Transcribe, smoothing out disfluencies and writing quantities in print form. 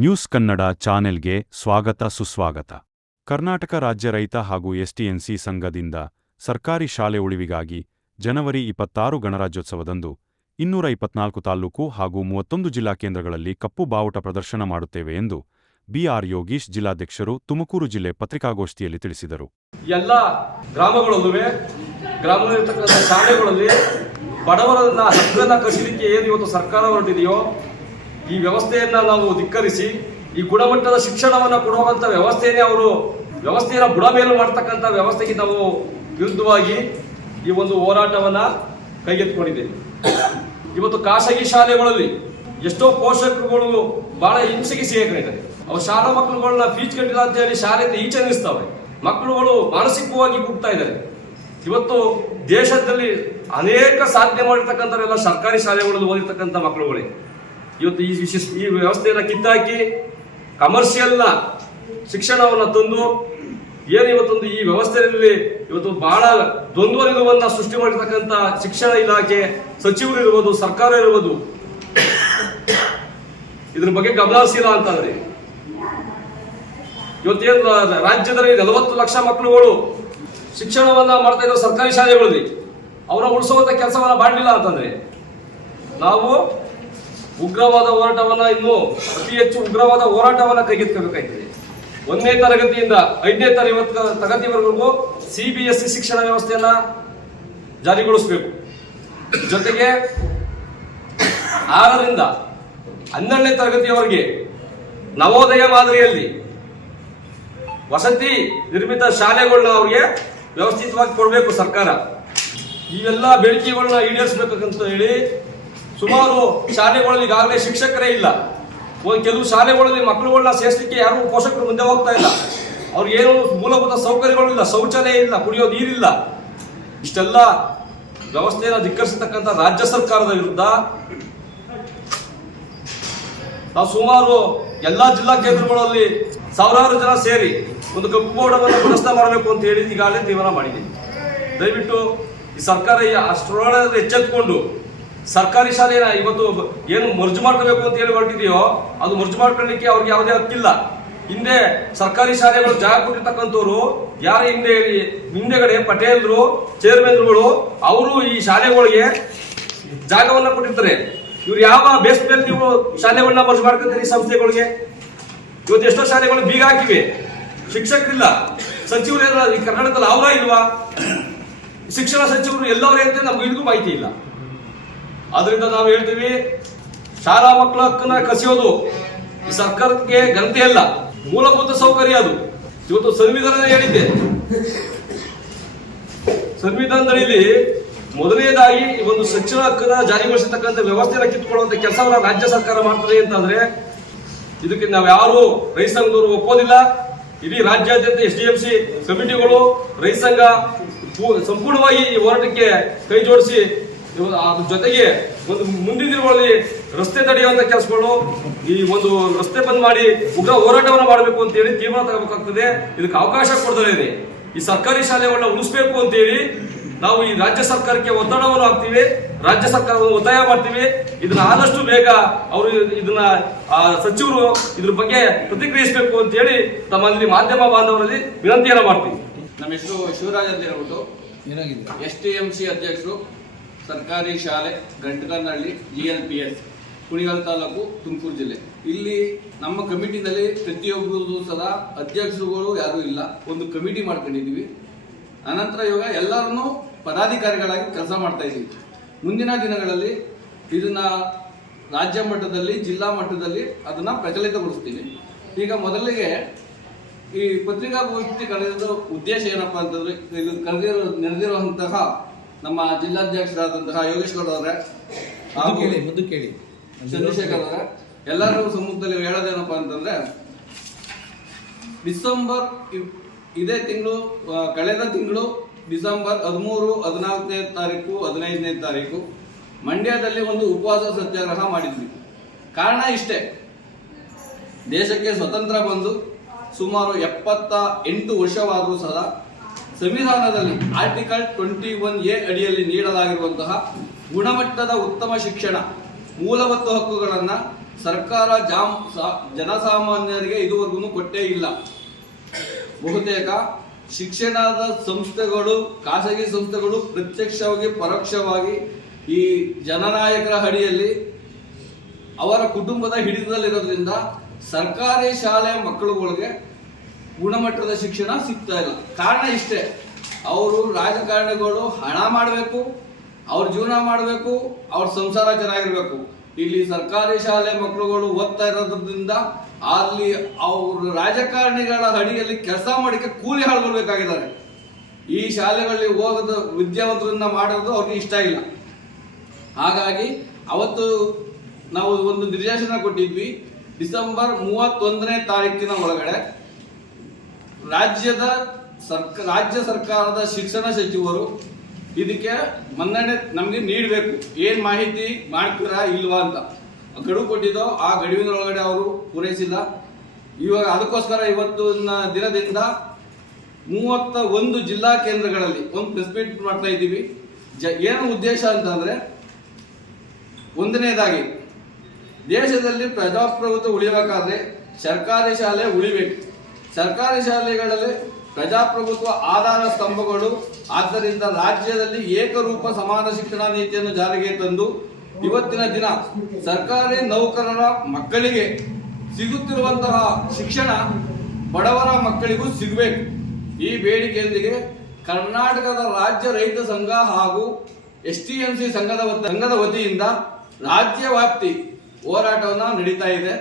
News Kannada ಚಾನೆಲ್ಗೆ ಸ್ವಾಗತ ಸುಸ್ವಾಗತ. ಕರ್ನಾಟಕ ರಾಜ್ಯ ರೈತ ಹಾಗೂ ಎಸ್ಟಿಎನ್ಸಿ ಸಂಘದಿಂದ ಸರ್ಕಾರಿ ಶಾಲೆ ಉಳಿವಿಗಾಗಿ ಜನವರಿ 26 ಗಣರಾಜ್ಯೋತ್ಸವದಂದು 224 ತಾಲ್ಲೂಕು ಹಾಗೂ 31 ಜಿಲ್ಲಾ ಕೇಂದ್ರಗಳಲ್ಲಿ ಕಪ್ಪು ಬಾವುಟ ಪ್ರದರ್ಶನ ಮಾಡುತ್ತೇವೆ ಎಂದು ಬಿಆರ್ ಯೋಗೀಶ್ ಜಿಲ್ಲಾಧ್ಯಕ್ಷರು ತುಮಕೂರು ಜಿಲ್ಲೆ ಪತ್ರಿಕಾಗೋಷ್ಠಿಯಲ್ಲಿ ತಿಳಿಸಿದರು. ಎಲ್ಲ ಗ್ರಾಮದಲ್ಲಿರತಕ್ಕಂಥ ಶಾಲೆಗಳಲ್ಲಿ ಬಡವರನ್ನ ಹಕ್ಕನ್ನ ಕಸಿಲಿಕ್ಕೆ ಏನು ಇವತ್ತು ಸರ್ಕಾರ ಹೊರಟಿದೆಯೋ ಈ ವ್ಯವಸ್ಥೆಯನ್ನ ನಾವು ಧಿಕ್ಕರಿಸಿ ಈ ಗುಣಮಟ್ಟದ ಶಿಕ್ಷಣವನ್ನು ಕೊಡುವಂಥ ವ್ಯವಸ್ಥೆಯನ್ನ ಬುಡಮೇಲು ಮಾಡ್ತಕ್ಕಂಥ ವ್ಯವಸ್ಥೆಗೆ ನಾವು ವಿರುದ್ಧವಾಗಿ ಈ ಒಂದು ಹೋರಾಟವನ್ನ ಕೈಗೆತ್ತಿಕೊಂಡಿದ್ದೇವೆ. ಇವತ್ತು ಖಾಸಗಿ ಶಾಲೆಗಳಲ್ಲಿ ಎಷ್ಟೋ ಪೋಷಕರುಗಳು ಬಹಳ ಹಿಂಸೆಗೆ ಸಿಕ್ಕಿದ್ದಾರೆ. ಅವ್ರ ಶಾಲಾ ಮಕ್ಕಳುಗಳನ್ನ ಫೀಸ್ ಕಟ್ಟಿಲ್ಲ ಅಂತ ಹೇಳಿ ಶಾಲೆಯಿಂದ ಈಚೆ ನಿಲ್ಲಿಸ್ತವೆ. ಮಕ್ಕಳುಗಳು ಮಾನಸಿಕವಾಗಿ ಕುಗ್ತಾ ಇದ್ದಾರೆ. ಇವತ್ತು ದೇಶದಲ್ಲಿ ಅನೇಕ ಸಾಧನೆ ಮಾಡಿರ್ತಕ್ಕಂಥವರೆಲ್ಲ ಸರ್ಕಾರಿ ಶಾಲೆಗಳಲ್ಲಿ ಓದಿರ್ತಕ್ಕಂಥ ಮಕ್ಕಳುಗಳೇ. ಇವತ್ತು ಈ ವ್ಯವಸ್ಥೆಯನ್ನು ಕಿತ್ತಾಕಿ ಕಮರ್ಷಿಯಲ್ನ ಶಿಕ್ಷಣವನ್ನು ತಂದು ಏನು ಇವತ್ತೊಂದು ಈ ವ್ಯವಸ್ಥೆಯಲ್ಲಿ ಇವತ್ತು ಬಹಳ ದ್ವಂದ್ವ ಸೃಷ್ಟಿ ಮಾಡಿರ್ತಕ್ಕಂಥ ಶಿಕ್ಷಣ ಇಲಾಖೆ ಸಚಿವರು ಇರ್ಬೋದು, ಸರ್ಕಾರ ಇರ್ಬೋದು, ಇದ್ರ ಬಗ್ಗೆ ಗಮನ ಹರಿಸಿಲ್ಲ ಅಂತಂದ್ರೆ ಇವತ್ತೇನು ರಾಜ್ಯದಲ್ಲಿ 40 ಲಕ್ಷ ಮಕ್ಕಳುಗಳು ಶಿಕ್ಷಣವನ್ನ ಮಾಡ್ತಾ ಇದ್ರು ಸರ್ಕಾರಿ ಶಾಲೆಗಳಲ್ಲಿ. ಅವರ ಉಳಿಸುವಂತ ಕೆಲಸವನ್ನ ಮಾಡಲಿಲ್ಲ ಅಂತಂದ್ರೆ ನಾವು ಉಗ್ರವಾದ ಹೋರಾಟವನ್ನ ಇನ್ನೂ ಅತಿ ಹೆಚ್ಚು ಉಗ್ರವಾದ ಹೋರಾಟವನ್ನ ಕೈಗೆತ್ತಿಕೊಳ್ಳಬೇಕಾಗಿದೆ. 1ನೇ ತರಗತಿಯಿಂದ 5ನೇ ತರಗತಿವರೆಗೂ CBSE ಶಿಕ್ಷಣ ವ್ಯವಸ್ಥೆಯನ್ನ ಜಾರಿಗೊಳಿಸಬೇಕು. ಜೊತೆಗೆ 6ರಿಂದ 12ನೇ ತರಗತಿಯವರೆಗೆ ನವೋದಯ ಮಾದರಿಯಲ್ಲಿ ವಸತಿ ನಿರ್ಮಿತ ಶಾಲೆಗಳನ್ನ ಅವ್ರಿಗೆ ವ್ಯವಸ್ಥಿತವಾಗಿ ಕೊಡಬೇಕು ಸರ್ಕಾರ. ಇವೆಲ್ಲ ಬೇಡಿಕೆಗಳನ್ನ ಈಡೇರಿಸಬೇಕಂತ ಹೇಳಿ ಸುಮಾರು ಶಾಲೆಗಳಲ್ಲಿ ಈಗಾಗಲೇ ಶಿಕ್ಷಕರೇ ಇಲ್ಲ. ಕೆಲವು ಶಾಲೆಗಳಲ್ಲಿ ಮಕ್ಕಳುಗಳನ್ನ ಸೇರಿಸಲಿಕ್ಕೆ ಯಾರು ಪೋಷಕರು ಮುಂದೆ ಹೋಗ್ತಾ ಇಲ್ಲ. ಅವ್ರಿಗೆ ಏನು ಮೂಲಭೂತ ಸೌಕರ್ಯಗಳು ಇಲ್ಲ, ಶೌಚಾಲಯ ಇಲ್ಲ, ಕುಡಿಯೋ ನೀರಿಲ್ಲ. ಇಷ್ಟೆಲ್ಲ ವ್ಯವಸ್ಥೆಯನ್ನು ಧಿಕ್ಕರಿಸತಕ್ಕಂಥ ರಾಜ್ಯ ಸರ್ಕಾರದ ವಿರುದ್ಧ ನಾವು ಸುಮಾರು ಎಲ್ಲಾ ಜಿಲ್ಲಾ ಕೇಂದ್ರಗಳಲ್ಲಿ ಸಾವಿರಾರು ಜನ ಸೇರಿ ಒಂದು ಕಪ್ಪು ಬಾವುಟವನ್ನು ಪ್ರದರ್ಶನ ಮಾಡಬೇಕು ಅಂತ ಹೇಳಿ ಈಗಾಗಲೇ ತೀರ್ಮಾನ ಮಾಡಿದ್ದೀವಿ. ದಯವಿಟ್ಟು ಈ ಸರ್ಕಾರ ಅಷ್ಟರೊಳಗೆ ಎಚ್ಚೆತ್ತುಕೊಂಡು ಸರ್ಕಾರಿ ಶಾಲೆನ ಇವತ್ತು ಏನು ಮರ್ಜು ಮಾಡ್ಕೋಬೇಕು ಅಂತ ಹೇಳಿ ಹೊರಟಿದೆಯೋ ಅದು ಮರ್ಜು ಮಾಡ್ಕೊಳ್ಳಿಕ್ಕೆ ಅವ್ರಿಗೆ ಯಾವುದೇ ಹಕ್ಕಿಲ್ಲ. ಹಿಂದೆ ಸರ್ಕಾರಿ ಶಾಲೆಗಳು ಜಾಗ ಕೊಟ್ಟಿರ್ತಕ್ಕಂಥವ್ರು ಯಾರ ಹಿಂದೆಗಡೆ ಪಟೇಲ್ರು, ಚೇರ್ಮನ್ಗಳು ಅವರು ಈ ಶಾಲೆಗಳಿಗೆ ಜಾಗವನ್ನ ಕೊಟ್ಟಿರ್ತಾರೆ. ಇವ್ರು ಯಾವ ಬೇಸ್ ಮೇಲೆ ನೀವು ಶಾಲೆಗಳನ್ನ ಮರ್ಜು ಮಾಡ್ಕೊತೀರಿ ಸಂಸ್ಥೆಗಳಿಗೆ? ಇವತ್ತು ಎಷ್ಟೋ ಶಾಲೆಗಳು ಬೀಗ ಹಾಕಿವೆ, ಶಿಕ್ಷಕರಿಲ್ಲ, ಸಚಿವರು ಈ ಕರ್ನಾಟಕದಲ್ಲಿ ಅವರ ಇಲ್ವಾ? ಶಿಕ್ಷಣ ಸಚಿವರು ಎಲ್ಲವರೇ ಅಂತ ನಮ್ಗೆ ಇದಕ್ಕೂ ಮಾಹಿತಿ ಇಲ್ಲ. ಆದ್ರಿಂದ ನಾವು ಹೇಳ್ತೀವಿ, ಶಾಲಾ ಮಕ್ಕಳ ಹಕ್ಕನ್ನ ಕಸಿಯೋದು ಈ ಸರ್ಕಾರಕ್ಕೆ ಘನತೆ ಅಲ್ಲ, ಮೂಲಭೂತ ಸೌಕರ್ಯ ಅದು. ಇವತ್ತು ಸಂವಿಧಾನ ಹೇಳಿದ್ದೆ, ಸಂವಿಧಾನದಲ್ಲಿ ಮೊದಲನೇದಾಗಿ ಒಂದು ಶಿಕ್ಷಣ ಹಕ್ಕನ್ನ ಜಾರಿಗೊಳಿಸತಕ್ಕಂಥ ವ್ಯವಸ್ಥೆಯನ್ನು ಕಿತ್ತುಕೊಳ್ಳುವಂತ ಕೆಲಸವನ್ನ ರಾಜ್ಯ ಸರ್ಕಾರ ಮಾಡ್ತದೆ ಅಂತಂದ್ರೆ ಇದಕ್ಕೆ ನಾವು ಯಾರು ರೈತ ಸಂಘದವರು ಒಪ್ಪೋದಿಲ್ಲ. ಇಡೀ ರಾಜ್ಯಾದ್ಯಂತ SDMC ಕಮಿಟಿಗಳು, ರೈತ ಸಂಘ ಸಂಪೂರ್ಣವಾಗಿ ಈ ಹೋರಾಟಕ್ಕೆ ಕೈ ಜೋಡಿಸಿ ಅದ್ರ ಜೊತೆಗೆ ಒಂದು ಮುಂದಿನ ದಿನಗಳಲ್ಲಿ ರಸ್ತೆ ತಡೆಯುವಂತ ಕೆಲಸಗಳು, ಈ ಒಂದು ರಸ್ತೆ ಬಂದ್ ಮಾಡಿ ಉಗ್ರ ಹೋರಾಟವನ್ನು ಮಾಡಬೇಕು ಅಂತ ಹೇಳಿ ತೀರ್ಮಾನ ತಗೋಬೇಕಾಗ್ತದೆ. ಇದಕ್ಕೆ ಅವಕಾಶ ಕೊಡ್ತಾರೆ. ಈ ಸರ್ಕಾರಿ ಶಾಲೆಗಳನ್ನ ಉಳಿಸಬೇಕು ಅಂತ ಹೇಳಿ ನಾವು ಈ ರಾಜ್ಯ ಸರ್ಕಾರಕ್ಕೆ ಒತ್ತಡವನ್ನು ಹಾಕ್ತೀವಿ, ರಾಜ್ಯ ಸರ್ಕಾರವನ್ನು ಒತ್ತಾಯ ಮಾಡ್ತೀವಿ. ಇದನ್ನ ಆದಷ್ಟು ಬೇಗ ಅವರು ಇದನ್ನ ಸಚಿವರು ಇದ್ರ ಬಗ್ಗೆ ಪ್ರತಿಕ್ರಿಯಿಸಬೇಕು ಅಂತ ಹೇಳಿ ತಮ್ಮಲ್ಲಿ ಮಾಧ್ಯಮ ಬಾಂಧವರಲ್ಲಿ ವಿನಂತಿಯನ್ನ ಮಾಡ್ತೀವಿ. ನಮ್ಮ ಹೆಸರು ಶಿವರಾಜ್ ಅಂತ ಹೇಳ್ಬಿಟ್ಟು STMC ಅಧ್ಯಕ್ಷರು, ಸರ್ಕಾರಿ ಶಾಲೆ ಗಂಟಕನಹಳ್ಳಿ GLPS ಕುಣಿಗಲ್ ತಾಲೂಕು, ತುಮಕೂರು ಜಿಲ್ಲೆ. ಇಲ್ಲಿ ನಮ್ಮ ಕಮಿಟಿನಲ್ಲಿ ಪ್ರತಿಯೊಬ್ಬರು ಸದಾ ಅಧ್ಯಕ್ಷರುಗಳು ಯಾರು ಇಲ್ಲ, ಒಂದು ಕಮಿಟಿ ಮಾಡ್ಕೊಂಡಿದ್ದೀವಿ. ಅನಂತರ ಇವಾಗ ಎಲ್ಲರನ್ನೂ ಪದಾಧಿಕಾರಿಗಳಾಗಿ ಕೆಲಸ ಮಾಡ್ತಾ ಇದ್ದೀವಿ. ಮುಂದಿನ ದಿನಗಳಲ್ಲಿ ಇದನ್ನ ರಾಜ್ಯ ಮಟ್ಟದಲ್ಲಿ, ಜಿಲ್ಲಾ ಮಟ್ಟದಲ್ಲಿ ಅದನ್ನ ಪ್ರಚಲಿತಗೊಳಿಸ್ತೀವಿ. ಈಗ ಮೊದಲಿಗೆ ಈ ಪತ್ರಿಕಾಗೋಷ್ಠಿ ಕರೆದ ಉದ್ದೇಶ ಏನಪ್ಪಾ ಅಂತಂದ್ರೆ, ಇದು ನಡೆದಿರುವಂತಹ ನಮ್ಮ ಜಿಲ್ಲಾಧ್ಯಕ್ಷರಾದಂತಹ ಯೋಗೇಶ್ ಗೌಡ ಅವರೇ, ಚಂದ್ರಶೇಖರ್ ಅವರೇ, ಎಲ್ಲರೂ ಸಮ್ಮುಖದಲ್ಲಿ ಹೇಳೋದೇನಪ್ಪಾ ಅಂತಂದ್ರೆ, ಇದೇ ತಿಂಗಳು, ಕಳೆದ ತಿಂಗಳು ಡಿಸೆಂಬರ್ 13, 14ನೇ ತಾರೀಕು, 15ನೇ ತಾರೀಕು ಮಂಡ್ಯದಲ್ಲಿ ಒಂದು ಉಪವಾಸ ಸತ್ಯಾಗ್ರಹ ಮಾಡಿದ್ವಿ. ಕಾರಣ ಇಷ್ಟೇ, ದೇಶಕ್ಕೆ ಸ್ವತಂತ್ರ ಬಂದು ಸುಮಾರು 78 ವರ್ಷವಾದರೂ ಸಹ ಸಂವಿಧಾನದಲ್ಲಿ ಆರ್ಟಿಕಲ್ 21A ಅಡಿಯಲ್ಲಿ ನೀಡಲಾಗಿರುವಂತಹ ಗುಣಮಟ್ಟದ ಉತ್ತಮ ಶಿಕ್ಷಣ, ಮೂಲಭೂತ ಹಕ್ಕುಗಳನ್ನು ಸರ್ಕಾರ ಜನಸಾಮಾನ್ಯರಿಗೆ ಇದುವರೆಗೂ ಕೊಟ್ಟೇ ಇಲ್ಲ. ಬಹುತೇಕ ಶಿಕ್ಷಣದ ಸಂಸ್ಥೆಗಳು, ಖಾಸಗಿ ಸಂಸ್ಥೆಗಳು ಪ್ರತ್ಯಕ್ಷವಾಗಿ ಪರೋಕ್ಷವಾಗಿ ಈ ಜನನಾಯಕರ ಅಡಿಯಲ್ಲಿ ಅವರ ಕುಟುಂಬದ ಹಿಡಿತದಲ್ಲಿರೋದ್ರಿಂದ ಸರ್ಕಾರಿ ಶಾಲೆ ಮಕ್ಕಳುಗಳಿಗೆ ಗುಣಮಟ್ಟದ ಶಿಕ್ಷಣ ಸಿಗ್ತಾ ಇಲ್ಲ. ಕಾರಣ ಇಷ್ಟೇ, ಅವರು ರಾಜಕಾರಣಿಗಳು ಹಣ ಮಾಡಬೇಕು, ಅವ್ರ ಜೀವನ ಮಾಡಬೇಕು, ಅವ್ರ ಸಂಸಾರ ಚೆನ್ನಾಗಿರ್ಬೇಕು. ಇಲ್ಲಿ ಸರ್ಕಾರಿ ಶಾಲೆ ಮಕ್ಕಳುಗಳು ಓದ್ತಾ ಇರೋದ್ರಿಂದ ಅಲ್ಲಿ ಅವರು ರಾಜಕಾರಣಿಗಳ ಅಡಿಯಲ್ಲಿ ಕೆಲಸ ಮಾಡಿಕೆ ಕೂಲಿ ಹಾಳ್ಕೊಳ್ಬೇಕಾಗಿದ್ದಾರೆ. ಈ ಶಾಲೆಗಳಲ್ಲಿ ಹೋಗೋದು ವಿದ್ಯಾವಂತರನ್ನ ಮಾಡೋದು ಅವ್ರಿಗೆ ಇಷ್ಟ ಇಲ್ಲ. ಹಾಗಾಗಿ ಅವತ್ತು ನಾವು ಒಂದು ನಿರ್ದೇಶನ ಕೊಟ್ಟಿದ್ವಿ, ಡಿಸೆಂಬರ್ 31ನೇ ತಾರೀಕಿನ ಒಳಗಡೆ ರಾಜ್ಯ ಸರ್ಕಾರದ ಶಿಕ್ಷಣ ಸಚಿವರು ಇದಕ್ಕೆ ಮನ್ನಣೆ ನಮಗೆ ನೀಡಬೇಕು. ಏನ್ ಮಾಹಿತಿ ಮಾಡ್ತೀರಾ ಇಲ್ವಾ ಅಂತ ಗಡುವು ಕೊಟ್ಟಿದ್ದೋ ಆ ಗಡುವಿನೊಳಗಡೆ ಅವರು ಪೂರೈಸಿಲ್ಲ. ಇವಾಗ ಅದಕ್ಕೋಸ್ಕರ ಇವತ್ತಿನ ದಿನದಿಂದ 31 ಜಿಲ್ಲಾ ಕೇಂದ್ರಗಳಲ್ಲಿ ಒಂದು ಪ್ರೆಸ್ ಮೀಟ್ ಮಾಡ್ತಾ ಇದ್ದೀವಿ. ಏನು ಉದ್ದೇಶ ಅಂತಂದ್ರೆ, ಒಂದನೇದಾಗಿ ದೇಶದಲ್ಲಿ ಪ್ರಜಾಪ್ರಭುತ್ವ ಉಳಿಯಬೇಕಾದ್ರೆ ಸರ್ಕಾರಿ ಶಾಲೆ ಉಳಿಬೇಕು. ಸರ್ಕಾರಿ ಶಾಲೆಗಳಲ್ಲಿ ಪ್ರಜಾಪ್ರಭುತ್ವ ಆಧಾರ ಸ್ತಂಭಗಳು. ಆದ್ದರಿಂದ ರಾಜ್ಯದಲ್ಲಿ ಏಕರೂಪ ಸಮಾನ ಶಿಕ್ಷಣ ನೀತಿಯನ್ನು ಜಾರಿಗೆ ತಂದು ಇವತ್ತಿನ ದಿನ ಸರ್ಕಾರಿ ನೌಕರರ ಮಕ್ಕಳಿಗೆ ಸಿಗುತ್ತಿರುವಂತಹ ಶಿಕ್ಷಣ ಬಡವರ ಮಕ್ಕಳಿಗೂ ಸಿಗಬೇಕು. ಈ ಬೇಡಿಕೆಯೊಂದಿಗೆ ಕರ್ನಾಟಕದ ರಾಜ್ಯ ರೈತ ಸಂಘ ಹಾಗೂ STMC ಸಂಘದ ವತಿಯಿಂದ ರಾಜ್ಯ ವ್ಯಾಪ್ತಿ ಹೋರಾಟವನ್ನು ನಡೀತಾ ಇದೆ.